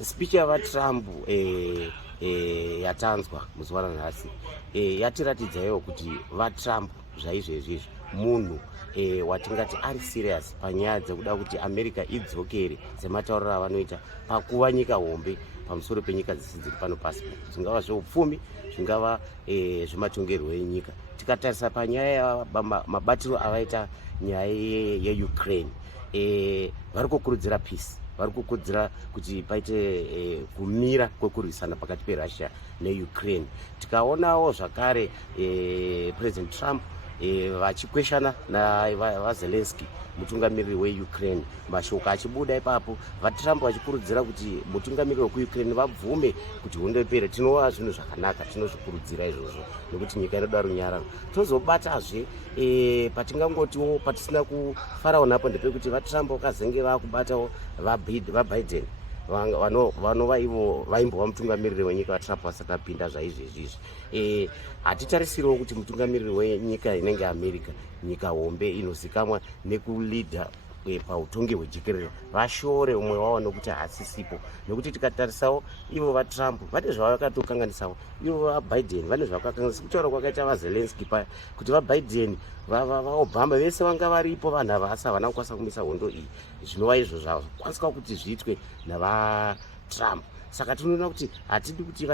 Speech yavaTrump yatanzwa muzuva ranhasi yatiratidzawo kuti vaTrump zvaizvezvi munhu watingati ari serious panyaya dzekuda kuti America idzokere sematauriro avanoita pakuva nyika hombe pamusoro penyika dzisi dziri pano pasi, zvingava zveupfumi, zvingava zvematongerwo enyika. Tikatarisa panyaya mabatiro avaita nyaya yeUkraine, vari kukurudzira peace, vari kukurudzira kuti paite kumira kwekurwisana pakati peRussia neUkraine. Tikaonawo zvakare President Trump vachikweshana naZelensky, mutungamiriri weUkraine, mashoko achibuda ipapo, vaTrump vachikurudzira kuti mutungamiriri wekuUkraine vabvume kuti hondo ipere. Tinova zvinhu zvakanaka, tinozvikurudzira izvozvo nekuti nyika inoda runyararo. Tozobatazve patingangotiwo patisina kufarawo napo ndepekuti vaTrump vakazenge vakubatawo vaBiden vanova ivo vaimbova mutungamiriri wenyika vaTrump vasati vapinda zvaizvezvizvi. Hatitarisiriwo kuti mutungamiriri wenyika inenge America, nyika hombe inozikamwa nekulidha pautongi hwejekerere, vashore umwe wavo nokuti hasisipo. Nekuti tikatarisawo ivo vaTrump vane zvavakatokanganisawo, ivo vaBiden vane zvavakakanganisa. Kutaura kwakaita vaZelensky paya kuti vaBiden vaObama vese vanga varipo, vanhu ava asi havana kukwanisa kumisa hondo iyi, zvinova izvo zvakwaniswa kuti zviitwe navaTrump. Saka tinoona kuti hatidi kuti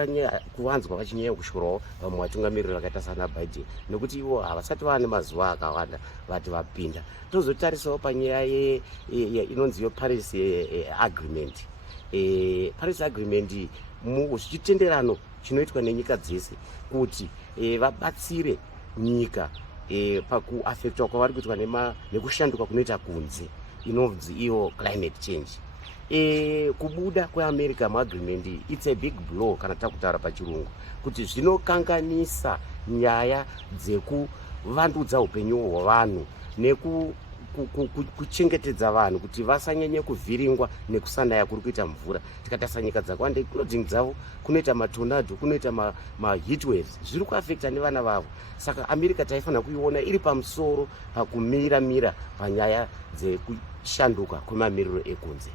kuvanzwa vachinyanya kushorawo vamwe vatungamiriri vakaita sana Biden, nekuti ivo havasati vane mazuva akawanda vati vapinda. Tozotarisawo panyaya inonziyo Paris Agreement. Paris Agreement chitenderano chinoitwa nenyika dzese kuti vabatsire nyika pakuafectwa kwavari kuitwa nekushanduka kunoita kunze, inonzi iyo climate change. Kubuda kweAmerica muagreement it's a big blow kana takutaura pachirungu, kuti zvinokanganisa nyaya dzekuvandudza upenyu hwavanhu nekuchengetedza vanhu kuti vasanyanye kuvhiringwa nekusanaya kuri kuita mvura. Tikatarisa nyika dzakawanda clothing dzavo kunoita matornado, kunoita maheat waves, zviri kuafecta nevana vavo. Saka America taifanira kuiona iri pamusoro pakumira panyaya dzekushanduka kwemamiriro ekunze.